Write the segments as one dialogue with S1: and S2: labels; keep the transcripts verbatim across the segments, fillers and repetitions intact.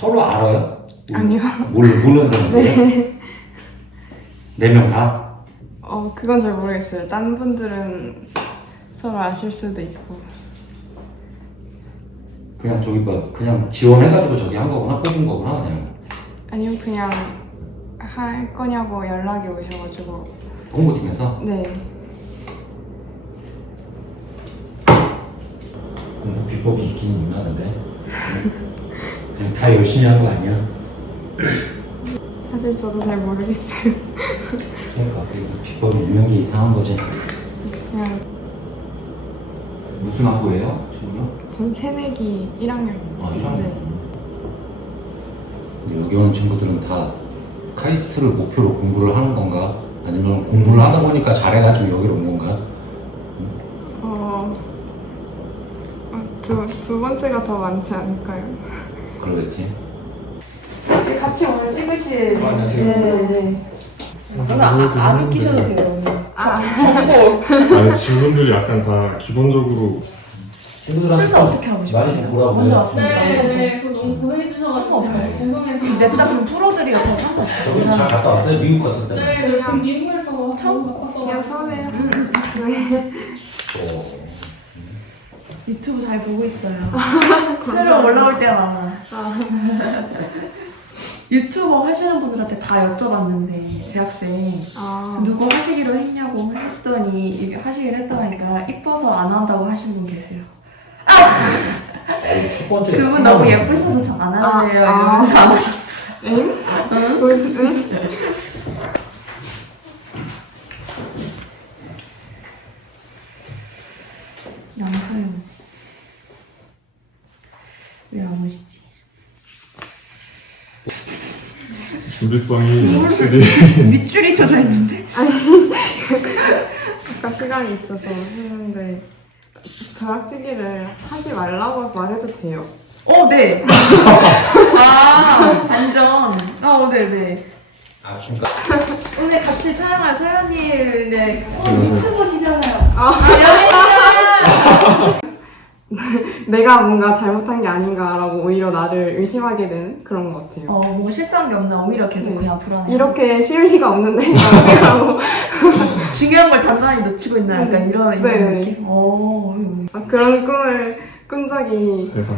S1: 서로 알아요?
S2: 아니요.
S1: 몰, 모르는 사람들이에요?
S2: 네.
S1: 네 명 다?
S2: 어, 그건 잘 모르겠어요. 딴 분들은 서로 아실 수도 있고.
S1: 그냥 저기 뭐 그냥 지원해가지고 저기 한 거구나? 뽑은 거구나 그냥.
S2: 아니면 그냥 할 거냐고 연락이 오셔가지고.
S1: 홍보팀에서?
S2: 네.
S1: 공부 비법이 있긴 있나 근데? 그냥 다 열심히 한 거 아니야?
S2: 사실 저도 잘 모르겠어요.
S1: 그러니까 그 비법이 있는 게 이상한 거지.
S2: 그냥
S1: 무슨 학부예요? 지금요?
S2: 전 새내기 일 학년.
S1: 아 일 학년?
S2: 네.
S1: 근데 여기 오는 친구들은 다 카이스트를 목표로 공부를 하는 건가? 아니면 공부를 하다 보니까 잘해가지고 여기로 온 건가?
S2: 어, 어, 두, 두 번째가 더 많지 않을까요?
S1: 그러겠지.
S3: 같이 오늘 찍으실.
S1: 어, 안녕하세요.
S3: 네네. 오늘 안, 안 웃기셔도 돼요. 오늘.
S2: 아.
S3: 정보.
S4: 아니 질문들이 약간 다 기본적으로
S3: 순서 어떻게 하고 싶어요?
S1: 많이 보라고요.
S3: 먼저 왔습니다.
S5: 네, 네, 그거 너무 고생해주셔가지고 제가 죄송해서.
S3: 냅다 그럼 프로들이가 더 상관없어요.
S1: 저기 잘 갔다 왔어요? 미국 갔을 때?
S5: 네, 그냥 미국에서
S3: 처음?
S5: 너무 바빴어가지고.
S2: 그냥 처음에
S1: 어.
S3: 유튜브 잘 보고 있어요. 새로 올라올 때마다. 유튜버 하시는 분들한테 다 여쭤봤는데 재학생
S2: 아,
S3: 누구 하시기로 했냐고 했더니 이게 하시기로 했다니까 이뻐서 안 한다고 하신 분 계세요.
S1: 어, 이거 첫 번째.
S3: 그분 너무 예쁘셔서 저 안 하는데요.
S2: 아, 아.
S3: 이러면서 안 하셨어요.
S2: 응? 응?
S3: 양서영 왜 안 오시지?
S4: 준비성이 확실히
S3: 밑줄이 쳐져 있는데.
S2: 아까 시간이 있어서 했는데 벼락치기를 하지 말라고 말해도 돼요.
S3: 어, 네. 아, 반전. 어, 네, 네.
S1: 아, 그러니까
S3: 오늘 같이 촬영할 서연님, 네. 어,
S4: 안녕하세요.
S3: 유튜버시잖아요.
S2: 아.
S3: 연예인이야!
S2: 내가 뭔가 잘못한 게 아닌가라고 오히려 나를 의심하게 되는 그런 것 같아요.
S3: 어, 뭐 실수한 게 없나 오히려 계속
S2: 네.
S3: 그냥 불안해.
S2: 이렇게 쉴 리가 없는데 라고 생각하고
S3: 중요한 걸 단단히 놓치고 있나 약간 이런, 이런
S2: 네.
S3: 느낌? 어, 음.
S2: 아, 그런 꿈을 꾼 적이
S4: 세상에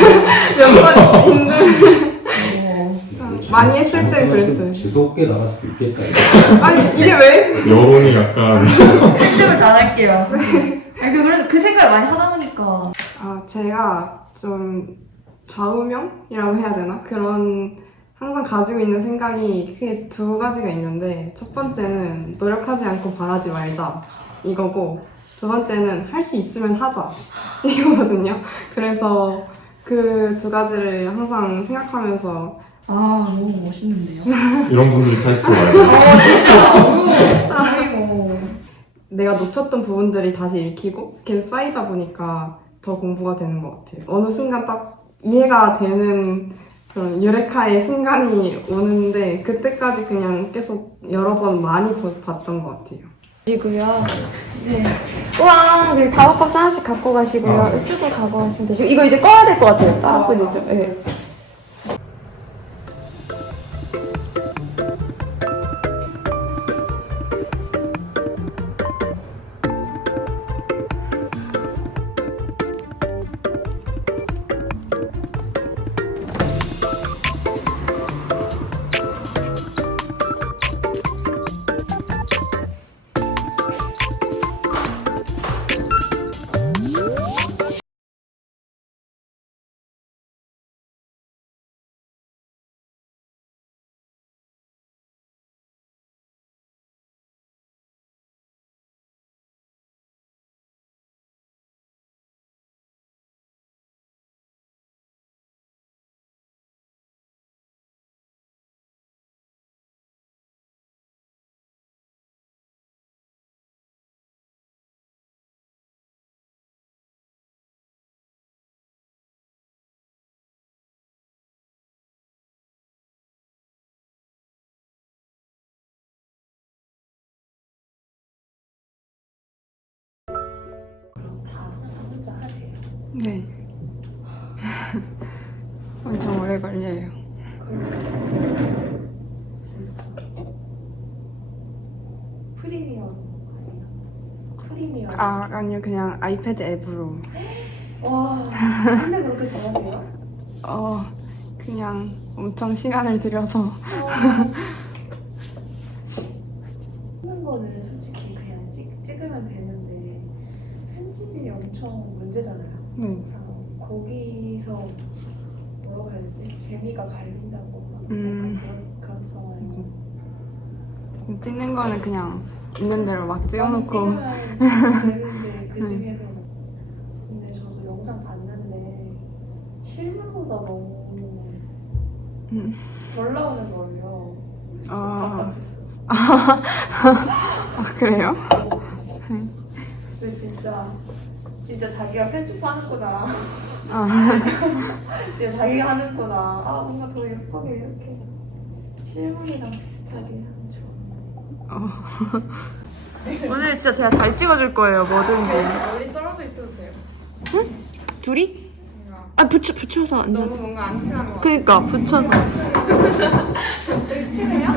S2: 몇 번 있는
S3: 어.
S2: 많이 했을 때 그랬어요.
S1: 재수없게 나갈 수도 있겠다.
S2: 아니 이게 왜?
S4: 여론이 약간
S3: 편집을 잘할게요. 아니, 그, 그래서 그 생각을 많이 하다 보니까.
S2: 아 제가 좀 좌우명이라고 해야 되나? 그런 항상 가지고 있는 생각이 크게 두 가지가 있는데 첫 번째는 노력하지 않고 바라지 말자 이거고 두 번째는 할 수 있으면 하자 이거거든요. 그래서 그 두 가지를 항상 생각하면서
S3: 아, 너무 멋있는데요?
S4: 이런 분들이 카이스트 와요.
S3: 어, 진짜. 오, 아이고.
S2: 내가 놓쳤던 부분들이 다시 읽히고 계속 쌓이다 보니까 더 공부가 되는 것 같아요. 어느 순간 딱 이해가 되는 그런 유레카의 순간이 오는데 그때까지 그냥 계속 여러 번 많이 보- 봤던 것 같아요.
S6: 이고요. 네. 우와, 네, 다박박스 하나씩 갖고 가시고요.
S1: 아.
S6: 쓰고 가고 하시면 되시고. 이거 이제 꺼야 될 것 같아요. 다른 분 있어요. 네.
S3: 다 상자 하세요.
S2: 네.
S6: 엄청 오래 걸려요.
S3: 프리미엄 프리미엄.
S2: 아 아니요 그냥 아이패드 앱으로.
S3: 와, 근데 그렇게 잘하세요?
S2: 어 그냥 엄청 시간을 들여서.
S3: 찍는 거는 솔직히 그냥 찍, 찍으면 되는데 편집이 엄청 문제잖아요.
S2: 네.
S3: 그래서 거기서 뭐라고 해야 되지? 재미가 갈린다고 막
S2: 음.
S3: 약간 그런, 그렇잖아요.
S2: 맞아. 찍는 거는 그냥 있는 대로 막
S3: 많이
S2: 찍어놓고.
S3: 찍으면 되는데 그 중에서 근데 저도 영상 봤는데 실물보다 너무
S2: 음.
S3: 덜 나오는 거예요.
S2: 아.
S3: 답답했어.
S2: 아 그래요?
S3: 근데 진짜 진짜 자기가 편집하는구나.
S2: 아.
S3: 진짜 자기가 하는구나. 아 뭔가 더 예쁘게 이렇게 실물이랑 비슷하게 하면 좋아.
S2: 어.
S6: 오늘 진짜 제가 잘 찍어줄 거예요, 뭐든지.
S2: 멀리 떨어져 있어도 돼요.
S6: 둘이? 아, 붙여, 붙여서 앉아.
S2: 너무 뭔가 안 친한 것 같아.
S6: 그니까, 붙여서.
S2: 친해요?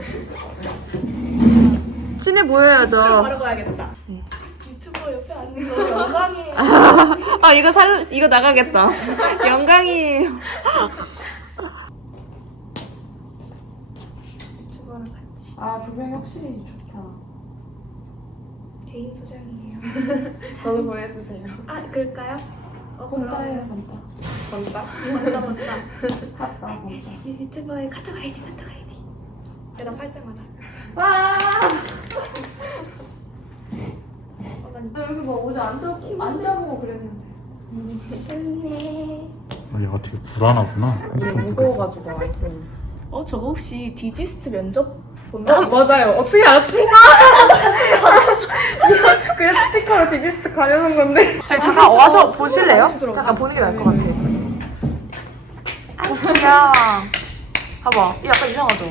S6: 친해 보여야죠.
S2: 바로 가야겠다. 유튜버 옆에 앉는 거 영광이에요.
S6: 아, 이거 살, 이거 나가겠다. 영광이에요.
S2: 유튜버랑 같이.
S3: 아 조명이 확실히 좋다.
S7: 개인 소장이에요.
S2: 저도 보내주세요.
S7: 아 그럴까요? 어
S3: 본따예요 본따.
S2: 감사.
S7: 본다 본다.
S3: 봤다 본따.
S7: 유튜버의 카톡 아이디 카톡 아이디. 대답할 때마다.
S3: 와.
S7: 어, 난
S3: 나 여기 뭐 어제 앉아 앉아보고 그랬는데.
S7: 이렇게.
S4: 아, 얘가 되게 불안하구나.
S2: 이게 무거워가지고 아이폰이.
S7: 어 저거 혹시 디지스트 면접 본다?
S2: 어, 맞아요. 어떻게 알았지? 그래서 스티커로 디지스트 가려는 건데.
S6: 저희 잠깐 와서 보실래요? 잠깐 보는 게 나을 것 같아요. 야, 봐봐. 이 약간 이상하죠?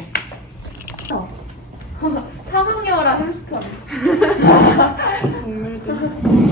S3: 사망여라 햄스터.
S2: 동물들.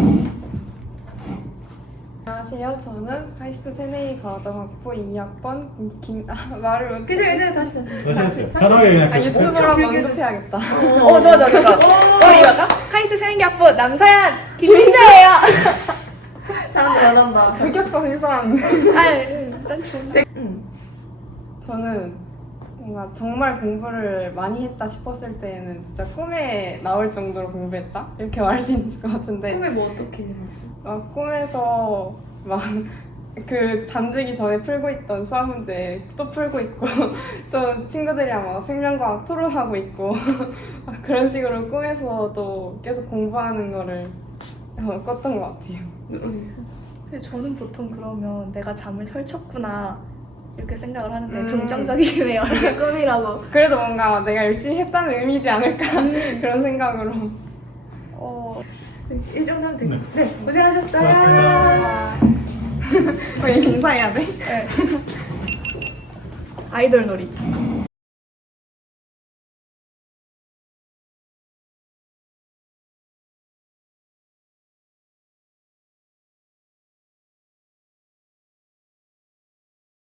S2: 안녕하세요. 저는 카이스트 새내기 과정학부 이 학번 김 아, 말을 못.
S3: 그죠 그죠 다시 다시.
S8: 다시 하세요. 편하게 그냥
S2: 아
S8: 계속.
S2: 유튜브로 언급해야겠다.
S7: 어 좋아 좋아 좋아. 어 이거다. 카이스 새내기학부 남서연 김민자예요.
S3: 잘한다 잘한다.
S2: 격서 생소한.
S7: 아 일단 좋은데.
S2: 저는 뭔가 정말 공부를 많이 했다 싶었을 때에는 진짜 꿈에 나올 정도로 공부했다 이렇게 말할 수 있을 것 같은데.
S3: 꿈에 뭐 어떻게 했어?
S2: 막 꿈에서 막 그 잠들기 전에 풀고 있던 수학 문제 또 풀고 있고 또 친구들이랑 막 생명과학 토론하고 있고 막 그런 식으로 꿈에서도 계속 공부하는 거를 어, 꿨던 것 같아요.
S7: 근데 저는 보통 그러면 내가 잠을 설쳤구나 이렇게 생각을 하는데
S2: 음.
S7: 긍정적이네요. 이게 꿈이라고.
S2: 그래도 뭔가 내가 열심히 했다는 의미지 않을까 그런 생각으로.
S7: 어. 이 정도 하면 되겠네. 네, 고생하셨어요.
S8: 수고하셨습니다.
S2: 거의 인사해야 돼?
S7: 아이돌 놀이.